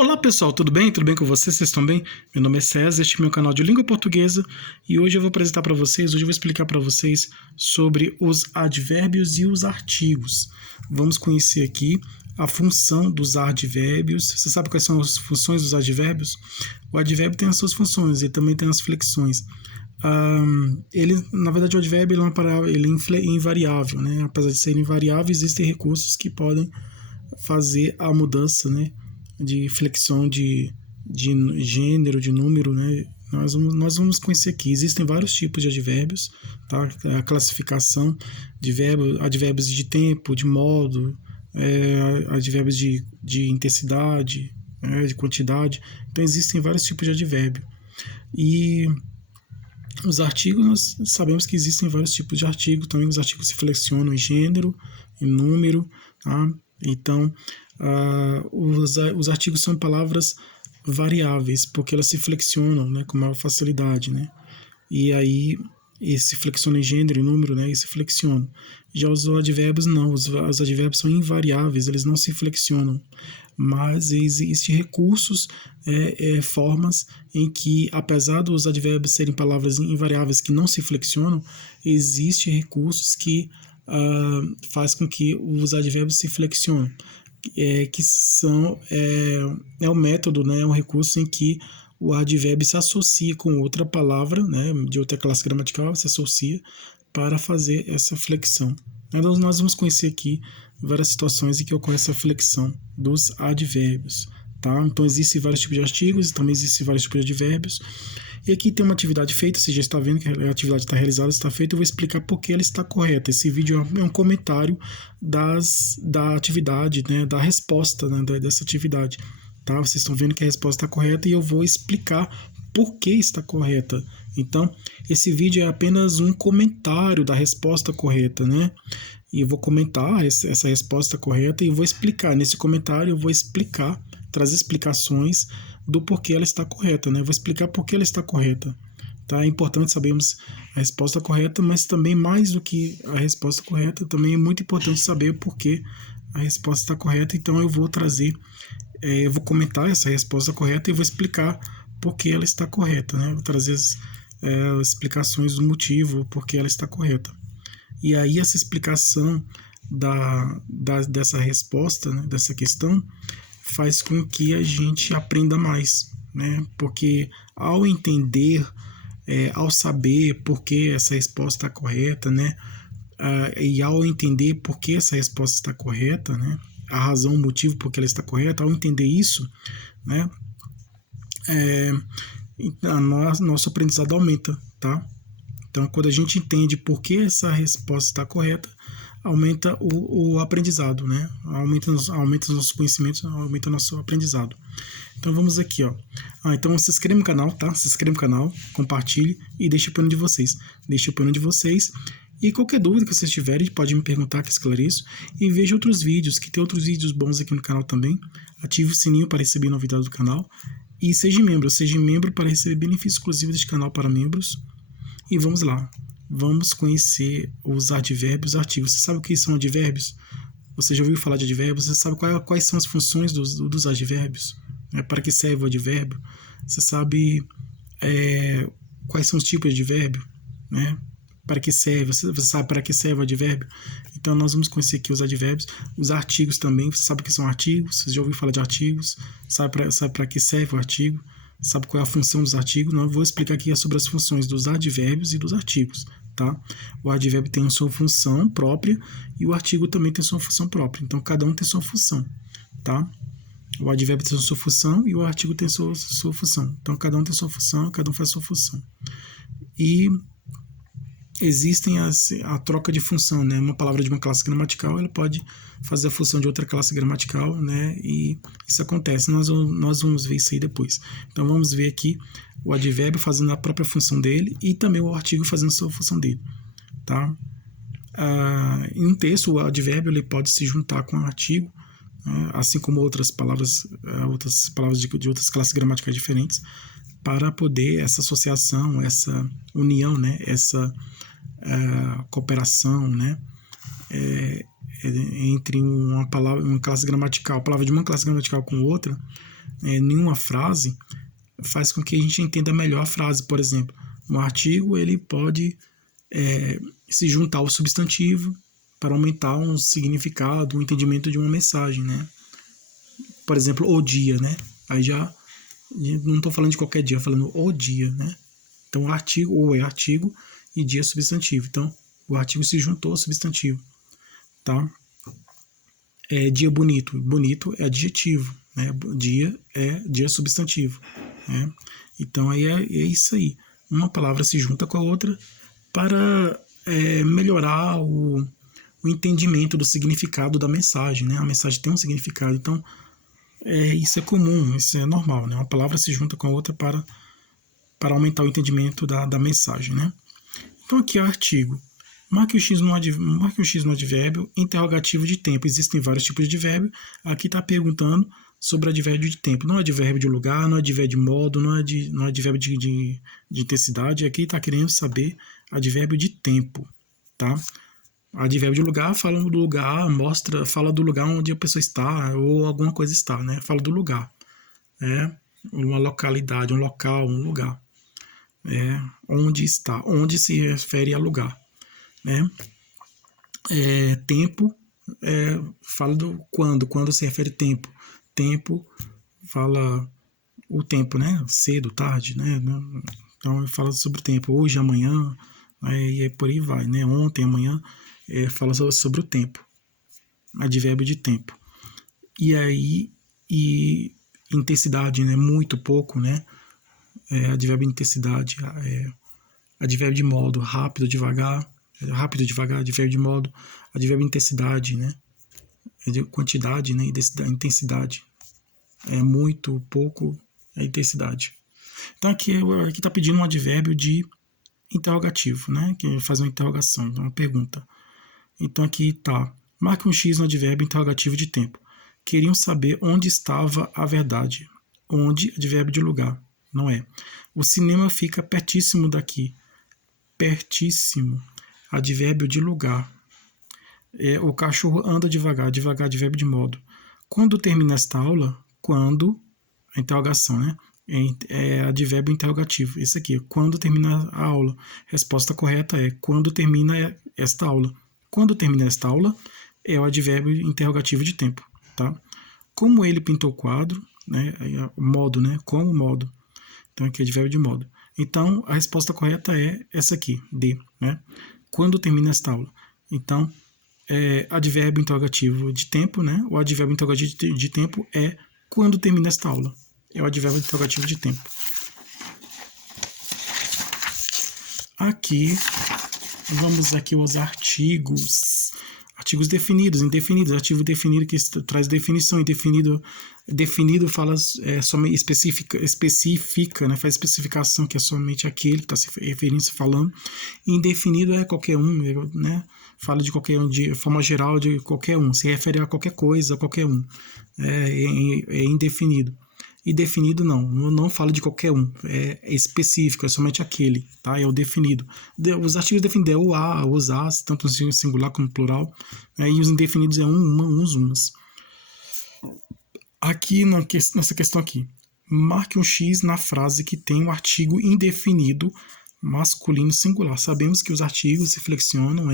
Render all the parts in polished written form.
Olá pessoal, tudo bem? Tudo bem com vocês? Vocês estão bem? Meu nome é César, este é meu canal de língua portuguesa e hoje eu vou apresentar para vocês, hoje eu vou explicar para vocês sobre os advérbios e os artigos. Vamos conhecer aqui a função dos advérbios. Você sabe quais são as funções dos advérbios? O advérbio tem as suas funções e também tem as flexões. Na verdade, o advérbio ele é uma palavra, ele é invariável, né? Apesar de ser invariável, existem recursos que podem fazer a mudança, né? De flexão de gênero, de número, né? Nós vamos conhecer aqui. Existem vários tipos de advérbios, tá? A classificação de advérbios de tempo, de modo, advérbios de intensidade, de quantidade. Então, existem vários tipos de advérbio. E os artigos, nós sabemos que existem vários tipos de artigos. Também os artigos se flexionam em gênero, em número, tá? Então, os artigos são palavras variáveis, porque elas se flexionam, né, com maior facilidade, né? E aí, se flexiona em gênero e número, né, e se flexionam. Já os advérbios não, os advérbios são invariáveis, eles não se flexionam. Mas existem recursos, formas em que, apesar dos advérbios serem palavras invariáveis que não se flexionam, existem recursos que faz com que os advérbios se flexionem, que são o método, né, é um recurso em que o advérbio se associa com outra palavra, né, de outra classe gramatical, se associa para fazer essa flexão. Então, nós vamos conhecer aqui várias situações em que ocorre essa flexão dos advérbios. Tá? Então, existem vários tipos de artigos, também existem vários tipos de advérbios. E aqui tem uma atividade feita, você já está vendo que a atividade está realizada, está feita, eu vou explicar por que ela está correta. Esse vídeo é um comentário da atividade, né, da resposta, né, dessa atividade. Tá? Vocês estão vendo que a resposta está correta e eu vou explicar por que está correta. Então, esse vídeo é apenas um comentário da resposta correta, né? E eu vou comentar essa resposta correta e vou explicar. Nesse comentário eu vou explicar, trazer explicações do porquê ela está correta, né? Eu vou explicar por que ela está correta. Tá? É importante sabermos a resposta correta, mas também mais do que a resposta correta, também é muito importante saber por que a resposta está correta. Então eu vou trazer, eu vou comentar essa resposta correta e vou explicar por que ela está correta, né? Eu vou trazer as explicações do motivo por que ela está correta. E aí essa explicação dessa resposta, né, dessa questão, faz com que a gente aprenda mais, né? Porque ao entender, ao saber por que essa resposta está correta, né? E ao entender por que essa resposta está correta, né? A razão, o motivo por que ela está correta, ao entender isso, né? Nosso aprendizado aumenta, tá? Então, quando a gente entende por que essa resposta está correta, aumenta o aprendizado, né? Aumenta os nossos conhecimentos, aumenta o nosso aprendizado. Então, vamos aqui, ó. Então, se inscreva no canal, tá? Se inscreva no canal, compartilhe e deixe a opinião de vocês. Deixe a opinião de vocês. E qualquer dúvida que vocês tiverem, pode me perguntar que esclareço. E veja outros vídeos, que tem outros vídeos bons aqui no canal também. Ative o sininho para receber novidades do canal. E seja membro para receber benefícios exclusivos deste canal para membros. E vamos lá, vamos conhecer os advérbios e os artigos. Você sabe o que são advérbios? Você já ouviu falar de advérbios? Você sabe quais são as funções dos advérbios? Para que serve o advérbio? Você sabe quais são os tipos de advérbio? Né? Para que serve? Você sabe para que serve o advérbio? Então, nós vamos conhecer aqui os advérbios, os artigos também. Você sabe o que são artigos? Você já ouviu falar de artigos? Sabe para que serve o artigo? Sabe qual é a função dos artigos? Não, eu vou explicar aqui sobre as funções dos advérbios e dos artigos, tá? O advérbio tem a sua função própria e o artigo também tem a sua função própria. Então, cada um tem sua função, tá? O advérbio tem a sua função e o artigo tem a sua função. Então, cada um tem a sua função, cada um faz a sua função. E existem a troca de função, né? Uma palavra de uma classe gramatical, ela pode fazer a função de outra classe gramatical, né? E isso acontece, nós vamos ver isso aí depois. Então, vamos ver aqui o advérbio fazendo a própria função dele e também o artigo fazendo a sua função dele, tá? Em um texto, o advérbio ele pode se juntar com o artigo, né? Assim como outras palavras de outras classes gramaticais diferentes, para poder essa associação, essa união, né? Essa cooperação, né? Entre uma classe gramatical, a palavra de uma classe gramatical com outra, nenhuma frase, faz com que a gente entenda melhor a frase. Por exemplo, um artigo ele pode se juntar ao substantivo para aumentar um significado, um entendimento de uma mensagem, né? Por exemplo, o dia, né? Aí já não estou falando de qualquer dia, falando o dia, né? Então, artigo, ou é artigo e dia é substantivo. Então, o artigo se juntou ao substantivo, tá? Dia bonito. Bonito é adjetivo, né? Dia é substantivo, né? Então, aí é isso aí. Uma palavra se junta com a outra para melhorar o entendimento do significado da mensagem, né? A mensagem tem um significado, então isso é comum, isso é normal, né? Uma palavra se junta com a outra para aumentar o entendimento da mensagem, né? Então aqui é o artigo. Marque o X no advérbio interrogativo de tempo. Existem vários tipos de advérbio. Aqui está perguntando sobre o advérbio de tempo. Não é advérbio de lugar, não é advérbio de modo, não é advérbio de intensidade. Aqui está querendo saber advérbio de tempo, tá? Advérbio de lugar fala do lugar, fala do lugar onde a pessoa está ou alguma coisa está, né? Fala do lugar, uma localidade, um local, um lugar, onde está, onde se refere a lugar, né? Tempo fala do quando se refere tempo. Tempo fala o tempo, né? Cedo, tarde, né? Então fala sobre o tempo, hoje, amanhã, e por aí vai, né? Ontem, amanhã. Fala sobre o tempo, advérbio de tempo. E aí, intensidade, né? Muito, pouco, né? Advérbio de intensidade, advérbio de modo, rápido, devagar, advérbio de modo, advérbio de intensidade, né? De quantidade, né? E intensidade. Muito, pouco, intensidade. Então aqui está pedindo um advérbio de interrogativo, né? Que faz uma interrogação, uma pergunta. Então aqui tá, marque um X no advérbio interrogativo de tempo. Queriam saber onde estava a verdade. Onde, advérbio de lugar, não é. O cinema fica pertíssimo daqui. Pertíssimo, advérbio de lugar. O cachorro anda devagar, advérbio de modo. Quando termina esta aula, quando, a interrogação, né? Advérbio interrogativo. Esse aqui, quando termina a aula. Resposta correta é quando termina esta aula. Quando termina esta aula, é o advérbio interrogativo de tempo, tá? Como ele pintou o quadro, né? Modo, né? Como modo. Então, aqui é advérbio de modo. Então, a resposta correta é essa aqui, D, né? Quando termina esta aula. Então, advérbio interrogativo de tempo, né? O advérbio interrogativo de tempo é quando termina esta aula. É o advérbio interrogativo de tempo. Aqui, vamos aqui aos artigos. Artigos definidos, indefinidos. Artigo definido que traz definição. Definido fala somente especifica, né? Faz especificação que é somente aquele que está se referindo, se falando. Indefinido é qualquer um, né? Fala de qualquer um, de forma geral, de qualquer um. Se refere a qualquer coisa, a qualquer um. É indefinido. E definido não fala de qualquer um, é específico, é somente aquele, tá? É o definido. Os artigos definidos é o a, os as, tanto no singular como no plural, e os indefinidos é uns, umas. Aqui, nessa questão aqui, marque um X na frase que tem um artigo indefinido masculino singular. Sabemos que os artigos se flexionam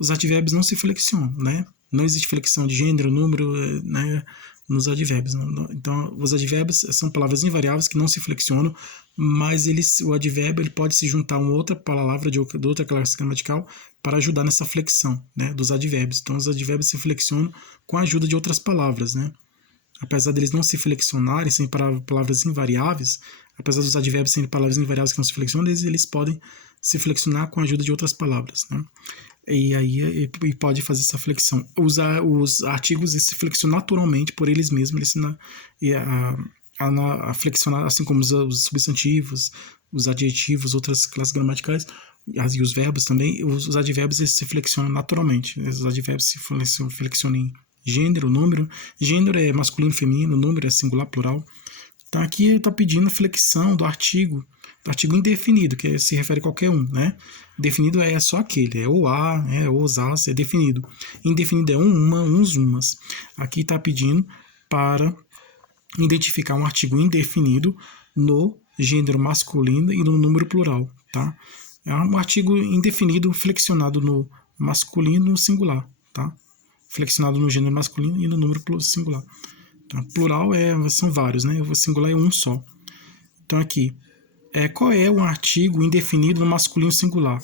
os advérbios não se flexionam, né? Não existe flexão de gênero, número, né? Nos advérbios. Então, os advérbios são palavras invariáveis que não se flexionam, mas o advérbio ele pode se juntar a uma outra palavra de outra classe gramatical para ajudar nessa flexão, né, dos advérbios. Então, os advérbios se flexionam com a ajuda de outras palavras, né? Apesar deles não se flexionarem, sem palavras invariáveis, apesar dos advérbios serem palavras invariáveis que não se flexionam, eles podem se flexionar com a ajuda de outras palavras, né? E aí pode fazer essa flexão. Os artigos se flexionam naturalmente por eles mesmos, a flexionar, assim como os substantivos, os adjetivos, outras classes gramaticais, e os verbos também, os advérbios se flexionam naturalmente. Os advérbios se flexionam em gênero, número. Gênero é masculino, feminino, número é singular, plural. Então aqui ele está pedindo flexão do artigo indefinido, que se refere a qualquer um, né? Definido é só aquele, é o a, os as, é definido. Indefinido é uma, uns, umas. Aqui está pedindo para identificar um artigo indefinido no gênero masculino e no número plural, tá? É um artigo indefinido flexionado no masculino singular, tá? Flexionado no gênero masculino e no número singular. Tá? Plural são vários, né? O singular é um só. Então aqui, qual é um artigo indefinido no masculino singular?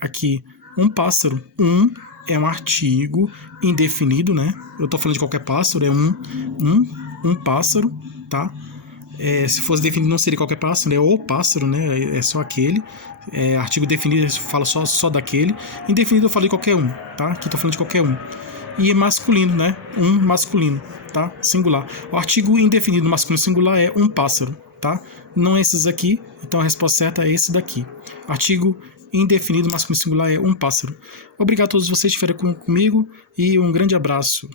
Aqui, um pássaro. Um é um artigo indefinido, né? Eu tô falando de qualquer pássaro, é um pássaro, tá? Se fosse definido não seria qualquer pássaro, é o pássaro, né? É só aquele. Artigo definido fala só daquele. Indefinido eu falei qualquer um, tá? Aqui tô falando de qualquer um. E masculino, né? Um masculino, tá? Singular. O artigo indefinido masculino singular é um pássaro, tá? Não é esses aqui, então a resposta certa é esse daqui. Artigo indefinido masculino singular é um pássaro. Obrigado a todos vocês que estiveram comigo e um grande abraço.